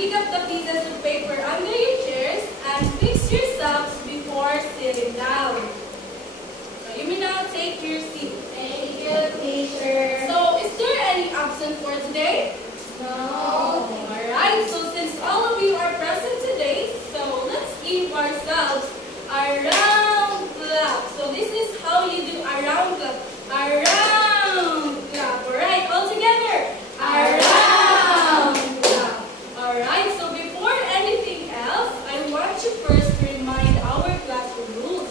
pick up the pieces of paper under your chairs and fix yourselves before sitting down. So you may now take your seat. Thank you, teacher. So is there any absent for today? No. Alright, so since all of you are present today, so let's give ourselves a round clap. So this is how you do a round clap. A round clap. Alright, all together. A round clap. Alright, so before anything else, I want you first to remind our classroom rules.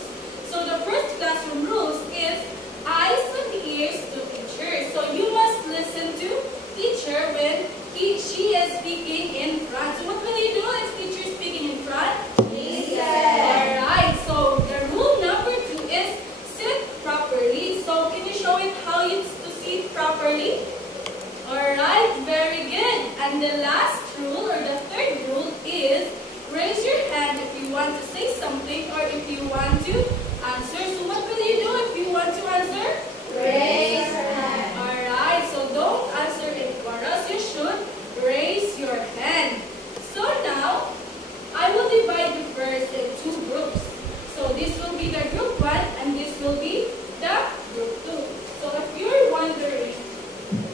So the first classroom rules is eyes and ears to teacher. So you must listen to teacher when she is speaking in front. So what will you do if teacher is speaking in front? Listen. Alright, so the rule number 2 is sit properly. So can you show it how you to sit properly? Alright, very good. And the last rule or the third rule is raise your hand if you want to say something or if you want to answer. So what will you do if you want to answer? Raise your hand. Alright, so don't answer in chorus. You should raise your hand. So now, I will divide you first in 2 groups. So this will be the group 1 and this will be the group 2. So if you're wondering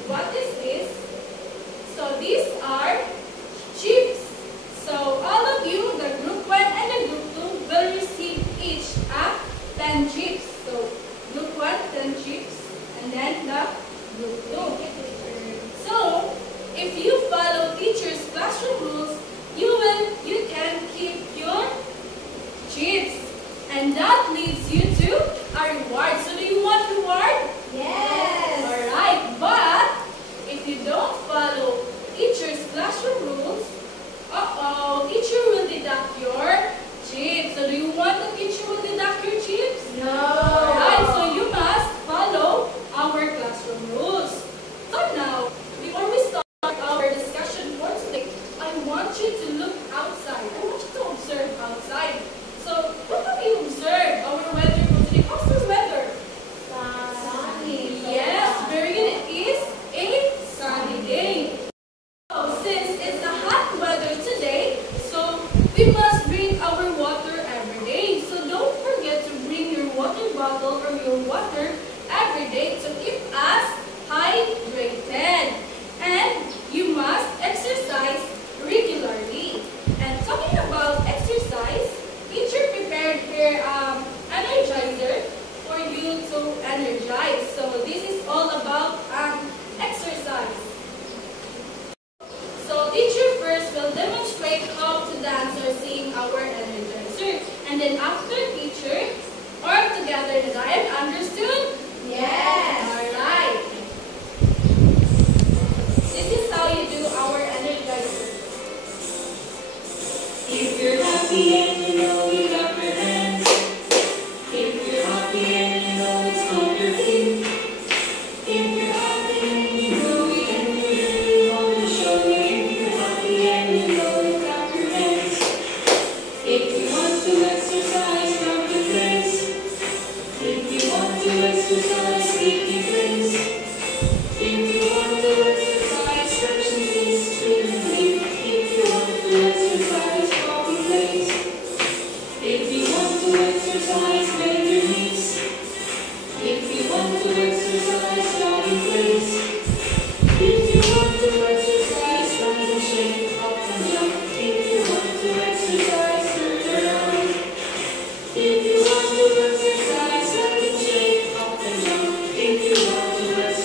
what this is, so these are chips. So all of you, the group 1 and the group 2 will receive each 10 chips. So group 1, 10 chips, and then the group 2. So if you follow teacher's classroom rules, you can keep your chips, and that leads you to a reward. So do you want reward? Yes. Alright, but if you don't follow teacher's classroom rules, teacher will deduct your chips. So do you want the teacher will deduct your chips? No. Alright, so you must follow our classroom rules. So now, before we start our discussion for today, I want you to look outside. I want you to observe outside. So, what have you observed? Our weather for today. How's the weather? Sunny. Yes, very good. It is a sunny day. So, since it's a hot weather today, so we must drink our water every day. So don't forget to bring your water bottle or your water every day to keep us hydrated. And you must exercise regularly. And talking about exercise, teacher prepared here energizer for you to energize. So this is all about exercise. So teacher first will demonstrate how to dance or sing our energizer. And then after teacher, work together. Did I understood? Yes. Alright. This is how you do our energizer. If you're happy and you know you got your hands. If you're happy and you know it's on your feet. If you're happy and you know it and you really want to show it. If you're happy and you know you got your hands. If you want to exercise, grab your place. If you want to exercise, keep your place. If you want to exercise, stretch your knees to your feet. If you want to exercise, walking place. If you want to exercise, bend your knees. If you want to exercise, jogging place. If you want to exercise, run and shake, up and jump. If you want to exercise, turn around. If you want to exercise, run and shake, up and jump. If you want to exercise,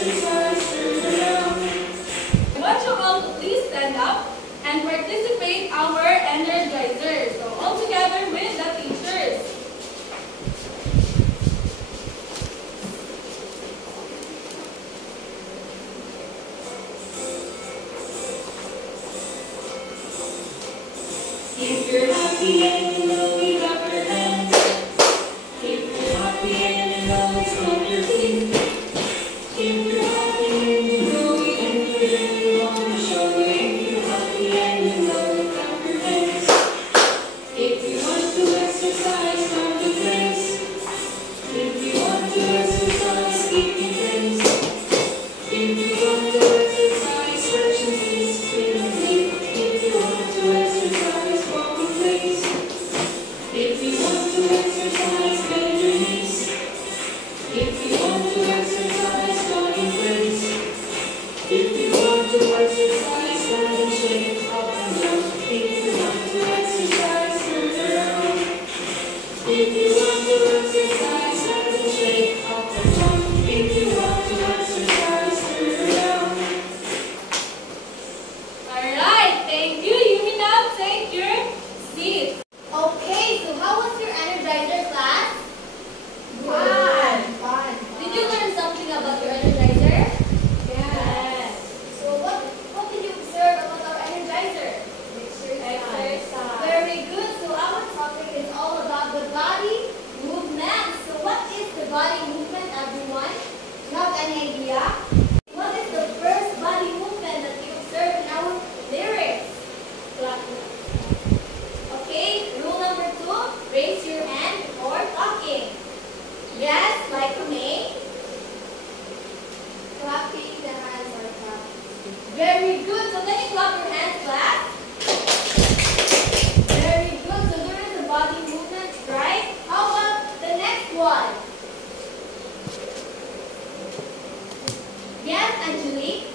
Angelique?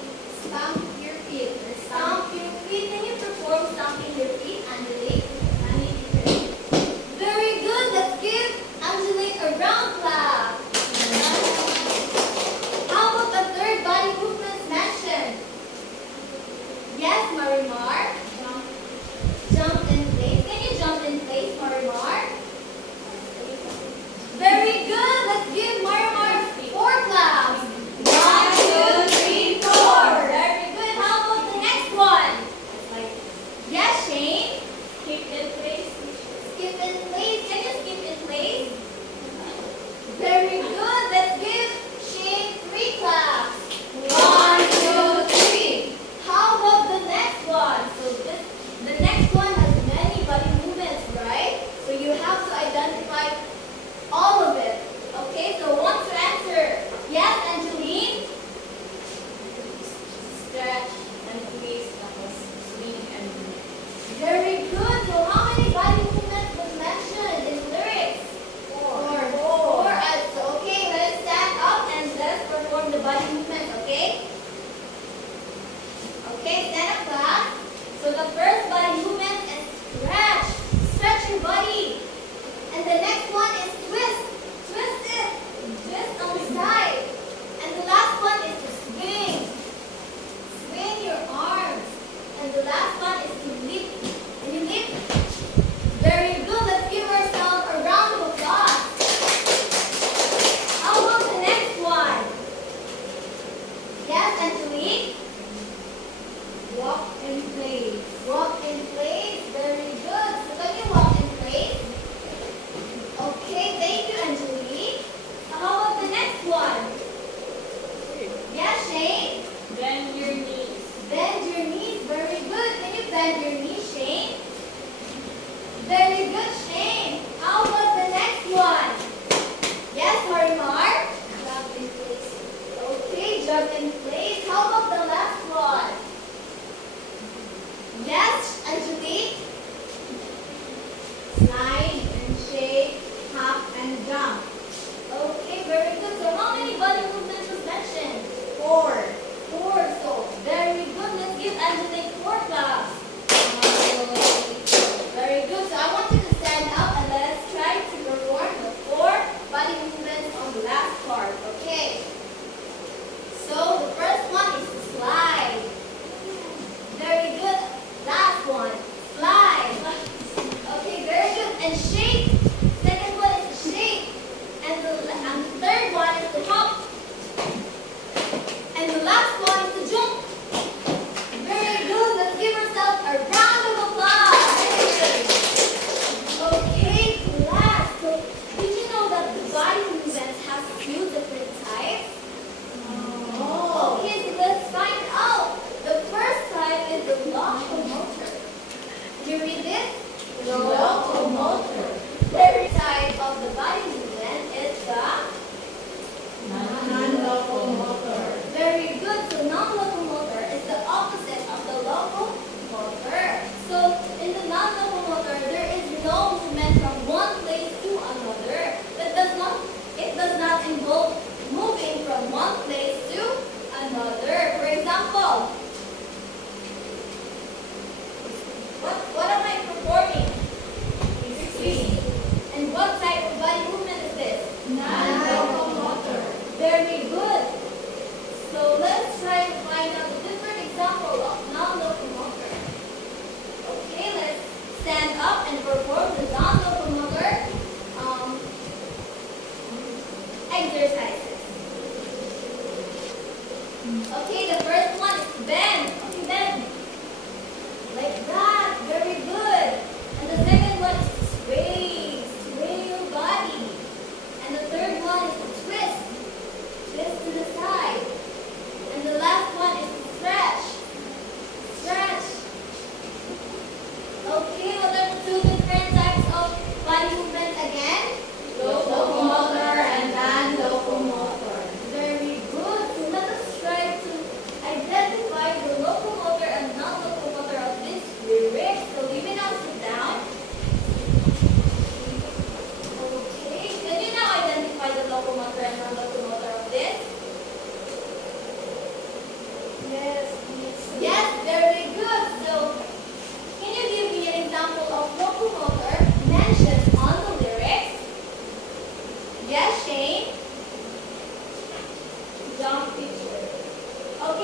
Stomp your feet. Stomp your feet. Can you perform stomping your feet, Angelique? Very good. Let's give Angelique a round clap. How about the third body movements mentioned? Yes, Marimar? Jump in place. Can you jump in place, Marimar? Very good. Let's give Marimar 4 claps. 1, 2, 3, 4.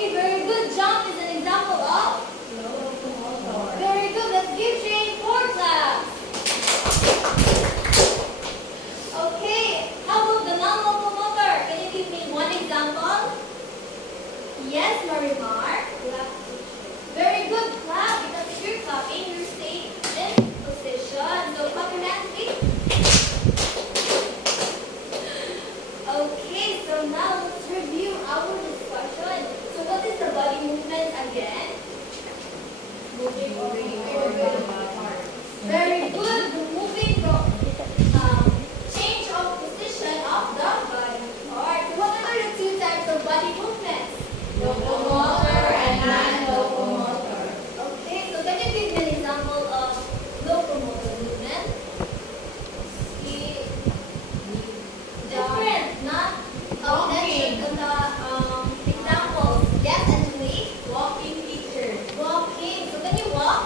Okay, very good. Jump is an example of? Locomotor. Very good. Let's give Shane 4 claps. Okay, how about the non-locomotor? Can you give me one example? Yes, Marimar. Very good. Clap, because if you're clapping, you're staying in position. So clap your hands, please. Okay, so now let's review our discussion. So what is the body movement again? Moving or parts. Very good. Moving from change of position of the body part. So what are the two types of body movements? Locomotor and non-locomotor. Okay, so can you give me an example of locomotor movement? Different, not mentioned in the examples. Yes, Angelique? Walking teacher. Walking. So can you walk?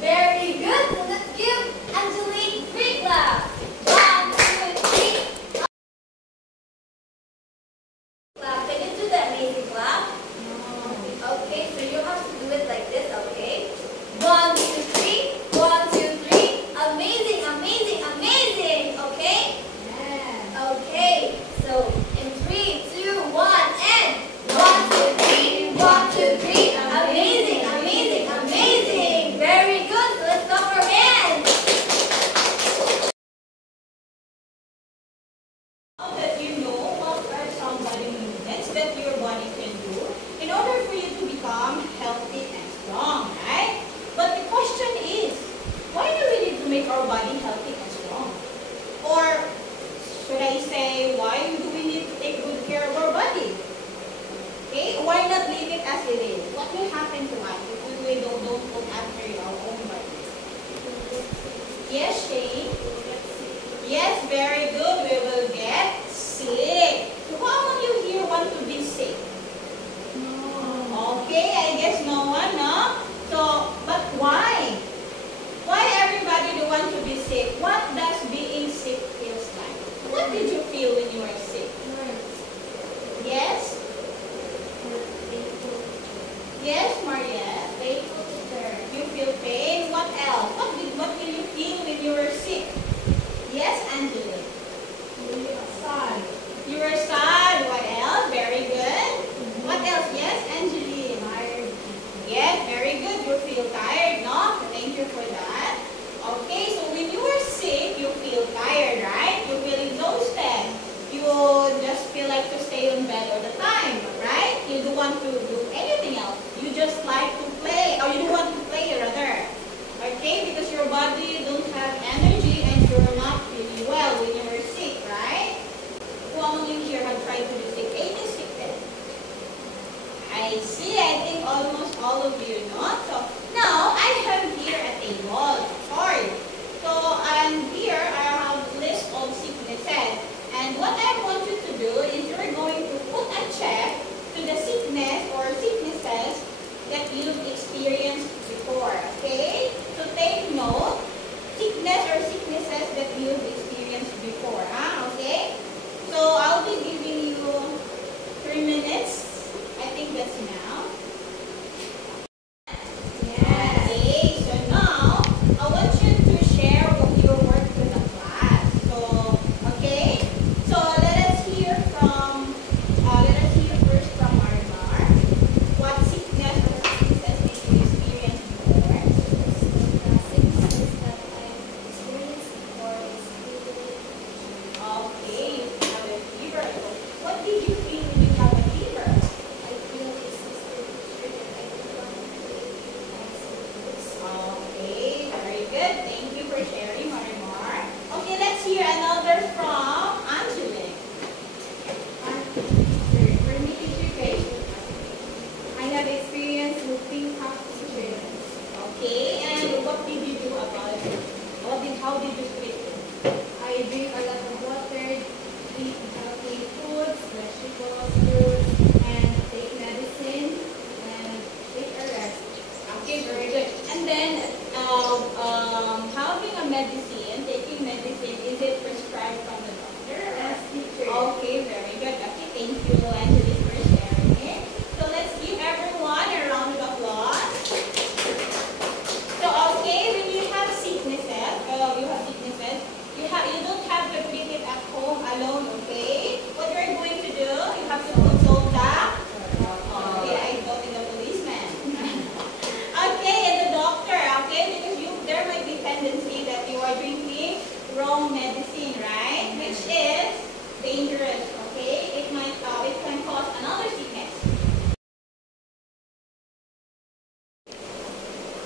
Very good. So let's give Angelique 3 claps. 1, 2, 3. Clap. Can you do the amazing clap? Okay, so you have to do it like this, okay? 1, 2, 3. 1, 2, 3. Amazing, amazing, amazing. Okay? Yeah. Okay. So in 3, 2, 1, and 1, 2, 3. 1, 2, 3. Amazing, amazing, amazing. Very good. So let's clap our hands. Now that you know what are some body movements that your body can do in order for you to become healthy and strong, right? But the question is, why do we need to make our body healthy and strong? Or should I say, why do we need to take good care of our body? Okay, why not leave it as it is? What will happen to us if we don't look after our own body? Yes, Shane? Yes, very good. We will get sick. So how many of you want to be sick? Okay, I guess no one, no? So, but why? Why everybody do want to be sick? What does being sick feels like? What did you feel when you were sick? Yes? alone, okay? What you're going to do, you have to consult the, okay, I thought in the policeman. Okay, and the doctor, okay? Because there might be tendency that you are drinking wrong medicine, right? Which is dangerous, okay? It can cause another sickness.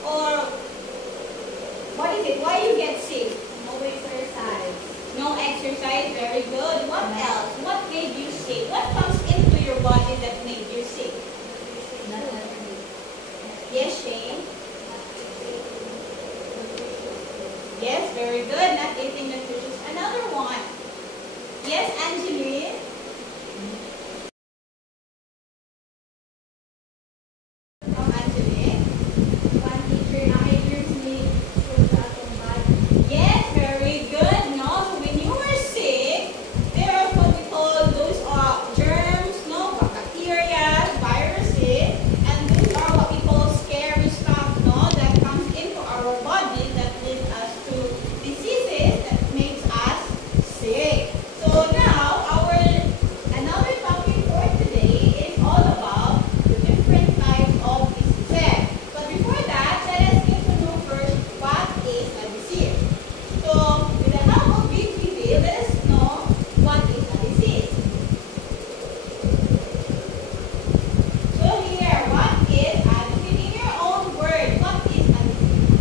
Or what is it? Why you get sick? No exercise. No exercise, very good. What else? What made you sick? What comes into your body that made you sick? Yes, Shane? Yes, very good. Not eating nutritious. Another one. Yes, Angeline? Oh, Angeline? One teacher na hears me so sa atong body. Yes, very good. No, so when you are sick, there are what we call those germs, no, bacteria, viruses, and those are what we call scary stuff, no, that comes into our body that leads us to diseases that makes us sick. So now another topic for today is all about the different types of diseases. But before that, let us get to know first what is a disease. So with the help of Big TV, let us know what is a disease. So here, what is in your own word, what is a disease?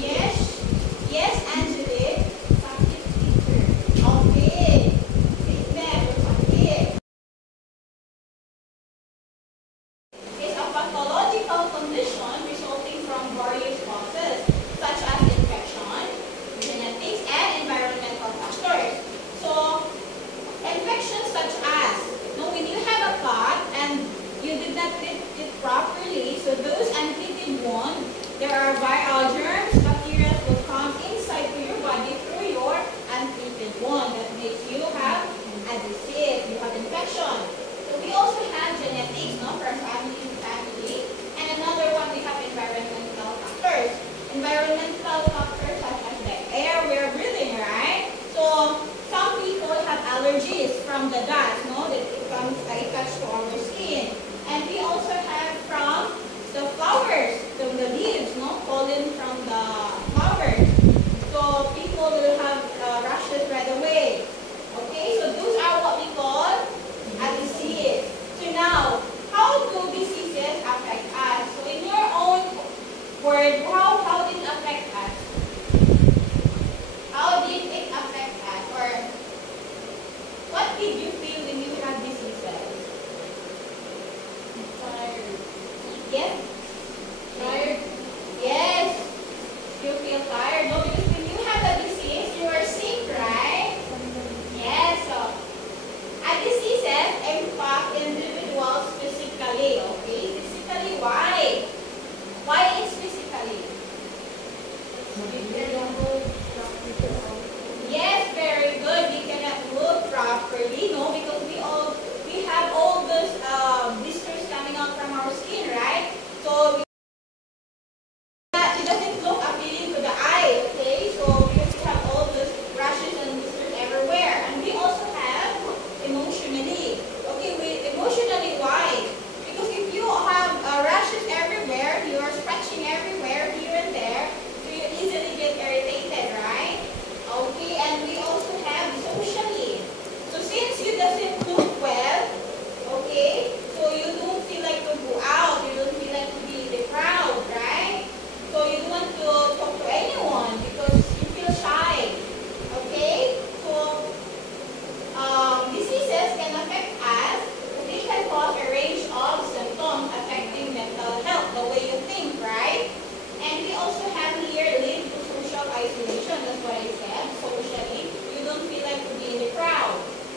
Yes, yes, Angelique. Sakit teacher. Okay. Sickness or sakit is a pathological condition resulting from various causes, such as infection, genetics, and environmental factors. So, infections such as, when you have a cut and you did not treat it properly, so those untreated wounds, there are germs, bacteria will come inside to your body through your untreated wound that makes you have a disease, you have infection. So we also have genetics, from family to family. And another one, we have environmental factors. Environmental factors such as the air we're breathing, right? So some people have allergies from the dust, that it touches to our skin. And we also have from the flowers, from the leaves, pollen from the flowers. So people will have rashes right away. Okay, so those are what we call a disease. So now, how do diseases affect us? So in your own word, how did it affect us? How did it affect us? Or what did you feel when you had diseases? Tired. Yes? Tired. Yes. You feel tired? No, because when you have a disease, you are sick, right? Yes. So, a diseases impact individuals physically, okay? Physically, why? Why it's physically? Yes, very good. We cannot move properly, because we have all those blisters coming out from our skin, right? So it doesn't look appealing to the eye, okay? So because we have all those rashes and blisters everywhere, and we also have emotionally. Okay, emotionally, why? Because if you have rashes everywhere, you are scratching everywhere, here and there, so you easily get irritated, right? Okay, and we also have socially. So since you doesn't look well, okay, so you don't feel like to go out, you don't feel like to be in the crowd, right? So you don't want to talk to anyone because you feel shy. Okay? So diseases can affect us. They can cause a range of symptoms affecting mental health, the way you think, right? And we also have here lead to social isolation. That's what I said. Socially, you don't feel like to be in the crowd.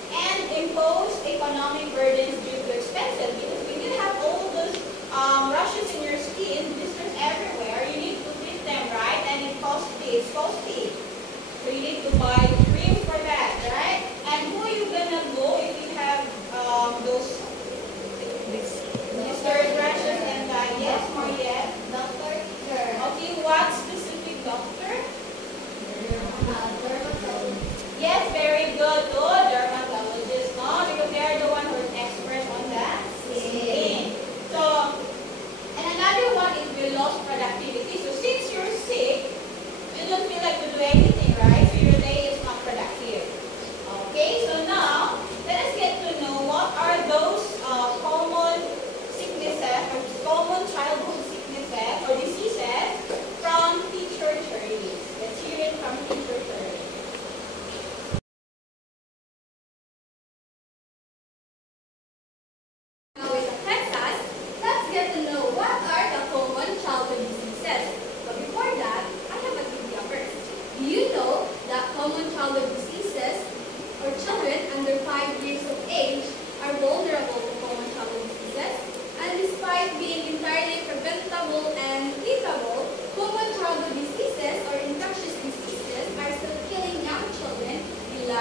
And impose economic burdens due to expenses. Because when you have all those rashes in your skin, blisters everywhere, you need to treat them, right? And it's costly. So you need to buy cream for that, right? And who are you gonna go if you have those blisters, rashes, and yes, more yes? Doctor, teacher. Okay, what specific doctor? Dermatologist.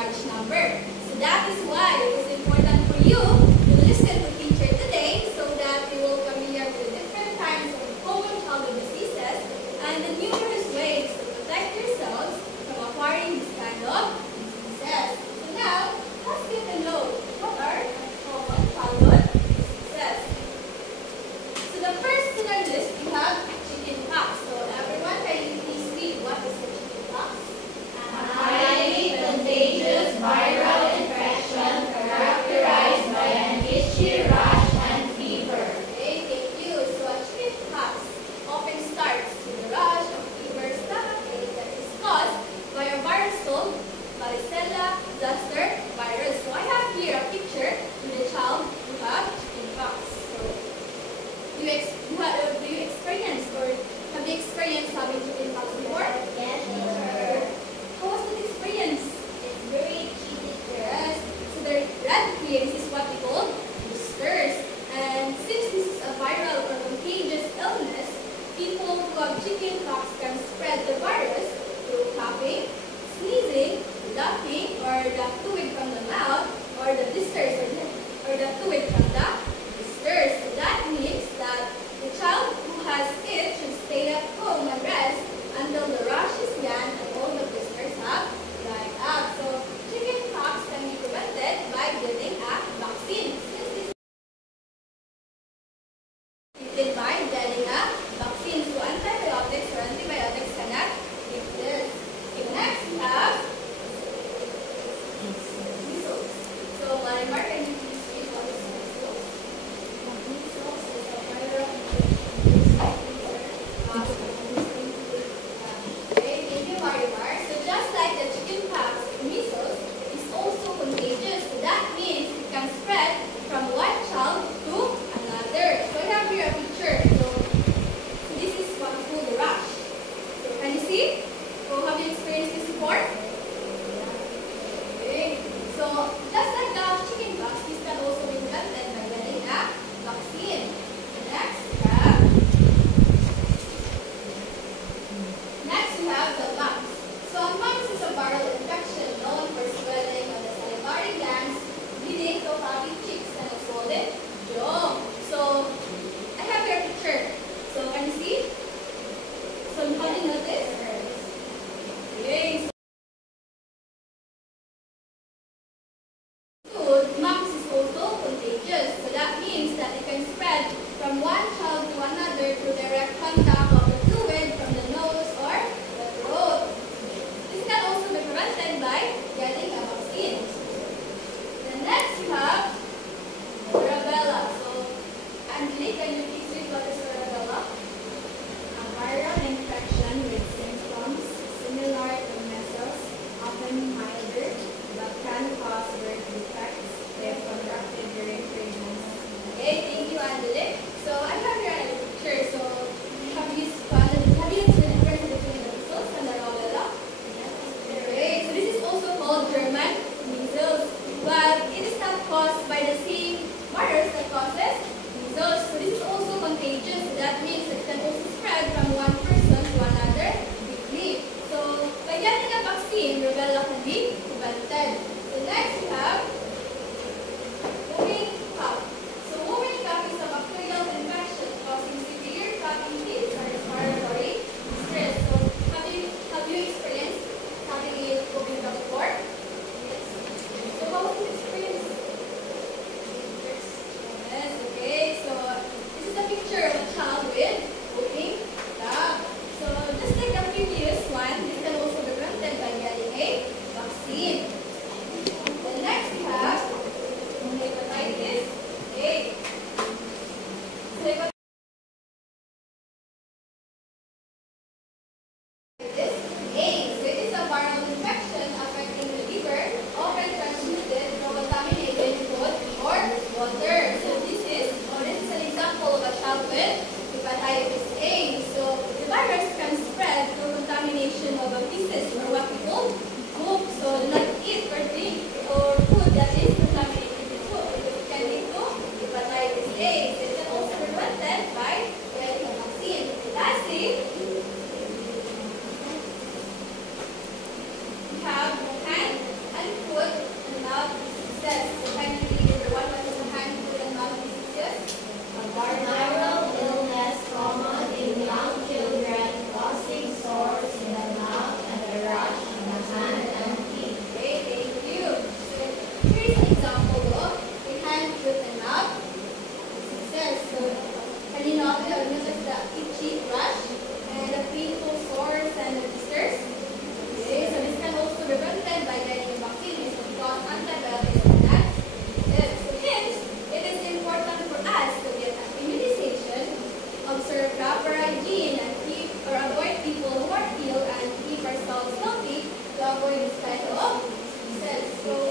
large number. So that is why it is important for you to listen to teacher today so that you will familiar with different kinds of common childhood diseases and the numerous ways to protect yourselves from acquiring this kind of diseases. So now, let's get to know what are common childhood diseases. So the first in our list, we have chickenpox. So everyone, can you please read what is the chickenpox? Highly contagious viral infection characterized by an itchy rash and fever. Okay, thank you. So a chickenpox often starts with a rash of fever stomachache that is caused by a virus called varicella zoster virus. So I have here a picture with a child who have chickenpox. So do you experience or have you experienced having chickenpox before? Yes, teacher. How was the experience? It's very itchy. Yes. So the red here, this is what we call blisters. And since this is a viral or contagious illness, people who have chickenpox can spread the virus through coughing, sneezing, laughing, or the fluid from the mouth, or the blisters, or the fluid from the blisters. So that means that the child who has it should stay at home and rest until the rash is gone and all the blisters have dried up. So chickenpox can be prevented by getting a vaccine. Since this treated by getting a vaccine, so antibiotics or antibiotics cannot treat this. Okay, next we have measles. So Marimar, can you please read what is measles? Measles is a viral Okay, thank you, Marimar. So just like the chickenpox, measles is also contagious. So that means it can spread from one child to another. So I have here a picture. So this is what we call the rash. So can you see? So have you experienced this before? Okay. So just like the chickenpox, this can also be prevented by getting a vaccine. Next, we have the mumps. So mumps is a viral infection known for swelling of the salivary glands, leading to puffy cheeks and a swollen jaw. So I have your picture. So can you see? So how do you notice? Okay. Mumps is also contagious. So that means that it can spread from one child to another through direct contact of the fluid from the nose or the throat. This can also be prevented by getting a vaccine. Then next we have rubella. So Angelique, can you please read what is rubella? A viral infection with symptoms similar to measles, often milder, but can cause birth defects if contracted during pregnancy. Okay, thank you, Angelique. So I have here a picture. So have you experienced the difference between the measles and the rubella? Okay, so this is also called German measles, but it is not caused by the same virus that causes measles. So this is also contagious. So that means it can also spread from one person to another quickly. So by getting a vaccine, rubella can be prevented. So next we have whooping cough. So whooping cough is a bacterial infection causing severe coughing fits or respiratory distress. So have you experienced having a whooping cough before? Yes. So how was your experience?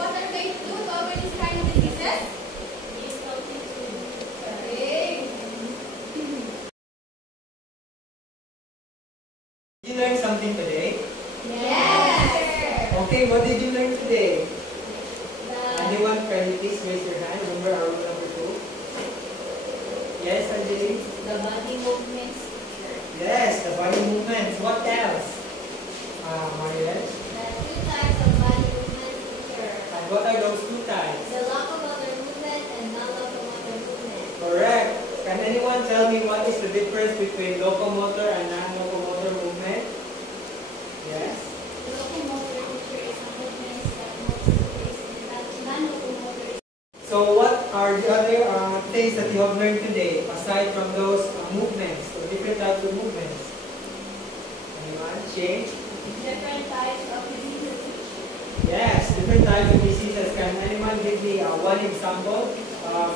what are you going to do to avoid this kind of diseases? Okay. Did you learn something today? Yes. Okay, what did you learn today? The, Anyone can please raise your hand. Remember our rule number 2? Yes, Anjali? the body movements. Yes, the body movements. What else? Mariel? The two types of body movements, teacher. And what are those 2 types? The locomotor movement and non-locomotor movement. Correct. Can anyone tell me what is the difference between locomotor and non-locomotor movement? Yes? Locomotor, teacher, is a movement that moves space, and non-locomotor is So what are the other things that you have learned today aside from those movements or different types of movements? Anyone? Change? different types of diseases, teacher. Yes, different types of diseases. Can anyone give me one example of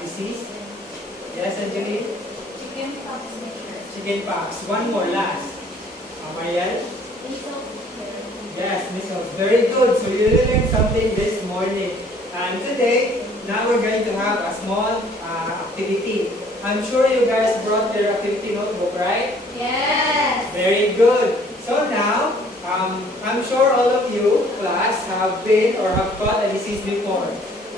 disease? Yes, Anjali? Chicken pox, teacher. Chickenpox. One more last. Mariel? Measles, teacher. Yes, measles. Very good. So you really learned something this morning. And today, now we're going to have a small activity. I'm sure you guys brought your activity notebook, right? Yes. Very good. So now, I'm sure all of you, class, have been or have caught a disease before.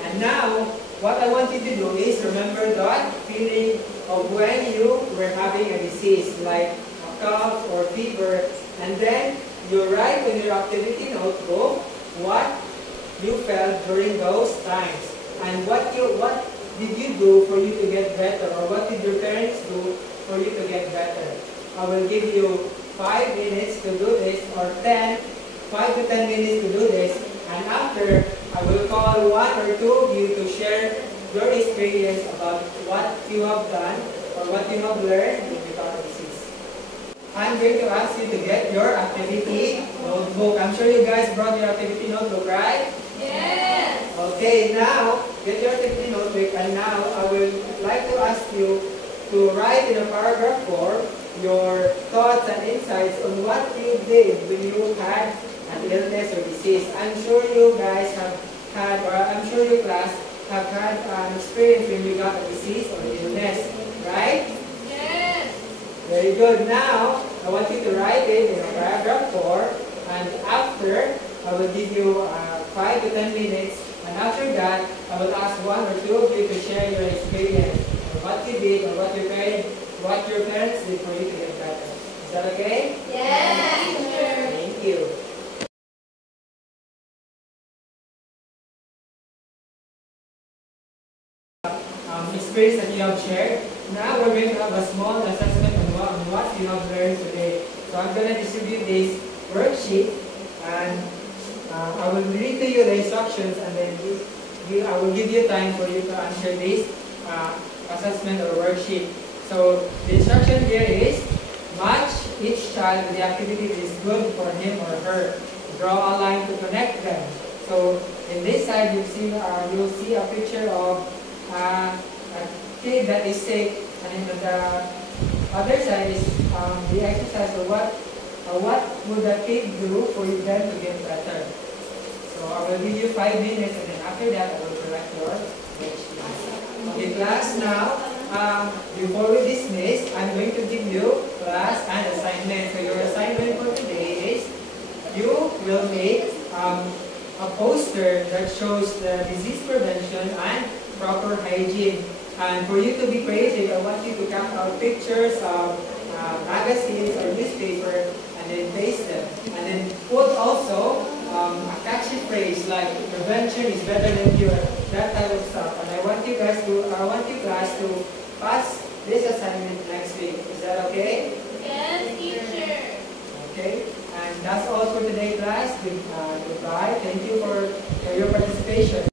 And now, what I want you to do is remember that feeling of when you were having a disease, like a cough or fever, and then you write in your activity notebook what you felt during those times, and what did you do for you to get better, or what did your parents do for you to get better. I will give you 5 minutes to do this, or 5 to 10 minutes to do this, and after, I will call 1 or 2 of you to share your experience about what you have done or what you have learned in the disease. I'm going to ask you to get your activity notebook. I'm sure you guys brought your activity notebook, right? Yes. Okay, now, get your activity notebook, and now I will like to ask you to write in a paragraph form your thoughts and insights on what you did when you had an illness or disease. I'm sure you guys have had, or I'm sure your class have had an experience when you got a disease or illness, right? Yes. Very good. Now, I want you to write it in a paragraph form, and after, I will give you 5 to 10 minutes, and after that, I will ask 1 or 2 of you to share your experience, or what you did, or what your parents did for you to get better. Is that okay? Yes, teacher. Thank you. Experience that you have shared. Now we're going to have a small assessment on what you have learned today. So I'm going to distribute this worksheet, and I will read to you the instructions, and then I will give you time for you to answer this assessment or worksheet. So the instruction here is match each child with the activity that is good for him or her. Draw a line to connect them. So in this side, you'll see a picture of a kid that is sick, and in the other side is the exercise of what would the kid do for them to get better. So I will give you 5 minutes, and then after that I will correct your worksheet. Okay, class, now before we dismiss, I'm going to give you class an assignment. So your assignment for today is you will make a poster that shows the disease prevention and proper hygiene. And for you to be creative, I want you to cut out pictures of magazines or newspaper, and then paste them. And then put also a catchy phrase like prevention is better than cure, that type of stuff. And I want you guys to pass this assignment next week. Is that okay? Yes, teacher. Okay. And that's all for today, class. Goodbye. Thank you for your participation.